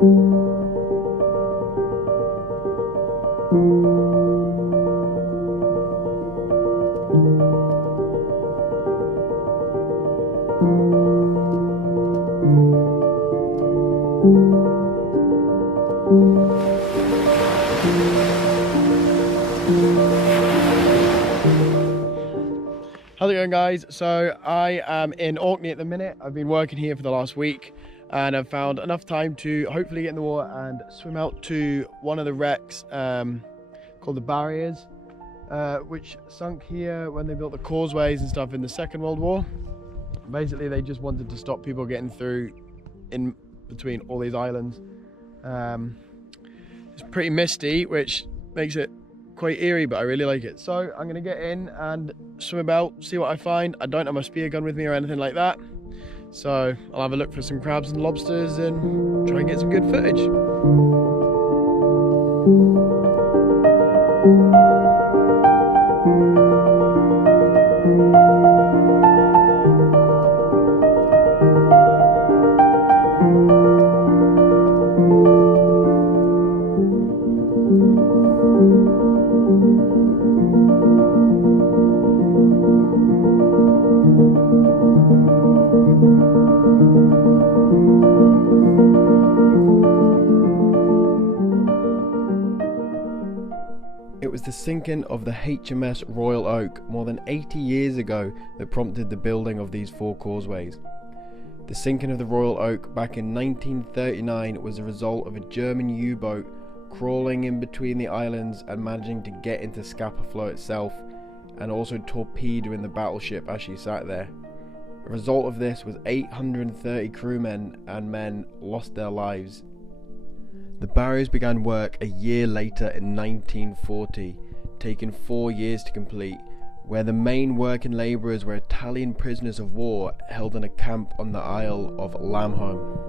How's it going, guys? So I am in Okney at the minute. I've been working here for the last week and I've found enough time to hopefully get in the water and swim out to one of the wrecks called the Barriers, which sunk here when they built the causeways and stuff in the Second World War. Basically, they just wanted to stop people getting through in between all these islands. It's pretty misty, which makes it quite eerie, but I really like it. So I'm gonna get in and swim about, see what I find. I don't have my spear gun with me or anything like that, so I'll have a look for some crabs and lobsters and try and get some good footage. It was the sinking of the HMS Royal Oak more than 80 years ago that prompted the building of these four causeways. The sinking of the Royal Oak back in 1939 was a result of a German U-boat crawling in between the islands and managing to get into Scapa Flow itself, and also torpedoing the battleship as she sat there. A result of this was 830 crewmen and men lost their lives. The barriers began work a year later in 1940, taking 4 years to complete, where the main working labourers were Italian prisoners of war held in a camp on the Isle of Lamholm.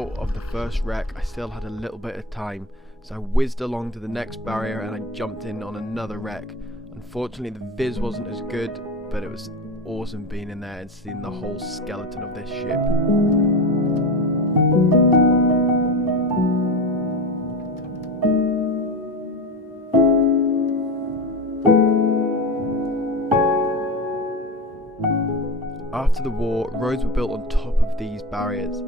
out of the first wreck, I still had a little bit of time, so I whizzed along to the next barrier and I jumped in on another wreck. Unfortunately, the viz wasn't as good, but it was awesome being in there and seeing the whole skeleton of this ship. After the war, roads were built on top of these barriers.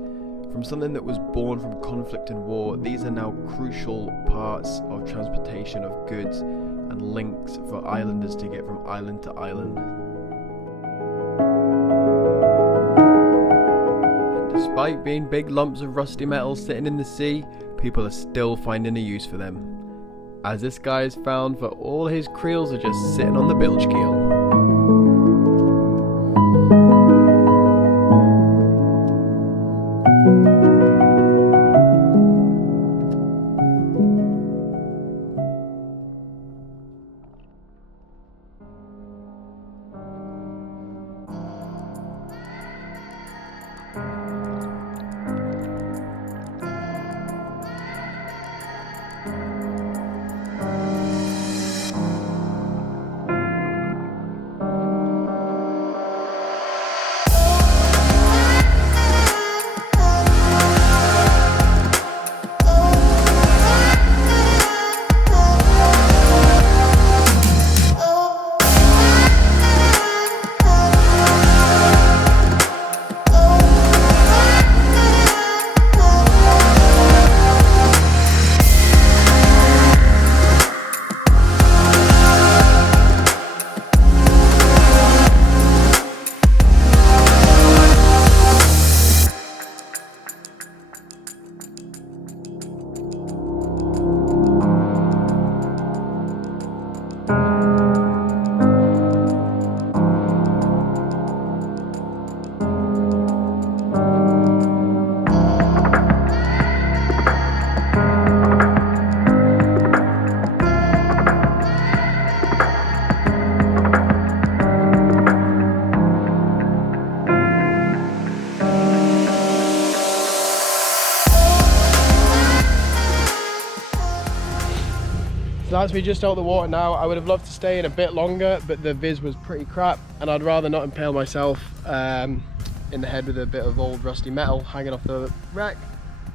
From something that was born from conflict and war, these are now crucial parts of transportation of goods and links for islanders to get from island to island. And despite being big lumps of rusty metal sitting in the sea, people are still finding a use for them. As this guy has found for all his creels are just sitting on the bilge keel. So that's me just out of the water now. I would have loved to stay in a bit longer, but the viz was pretty crap and I'd rather not impale myself in the head with a bit of old rusty metal hanging off the wreck.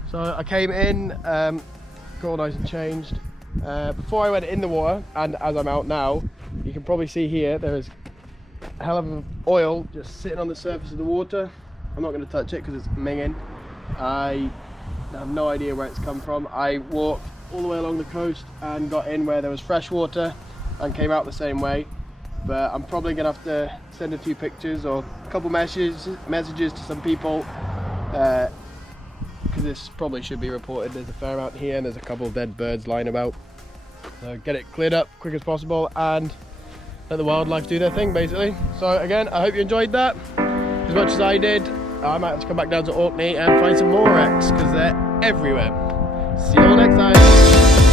So I came in, got all nice and changed. Before I went in the water, and as I'm out now, you can probably see here there is a hell of oil just sitting on the surface of the water. I'm not going to touch it because it's minging. I have no idea where it's come from. I walked all the way along the coast and got in where there was fresh water and came out the same way, but I'm probably gonna have to send a few pictures or a couple messages to some people because this probably should be reported. There's a fair amount here and there's a couple of dead birds lying about, so get it cleared up quick as possible and let the wildlife do their thing basically. So again, I hope you enjoyed that as much as I did. I might have to come back down to Okney and find some more wrecks because they're everywhere. See you all next time.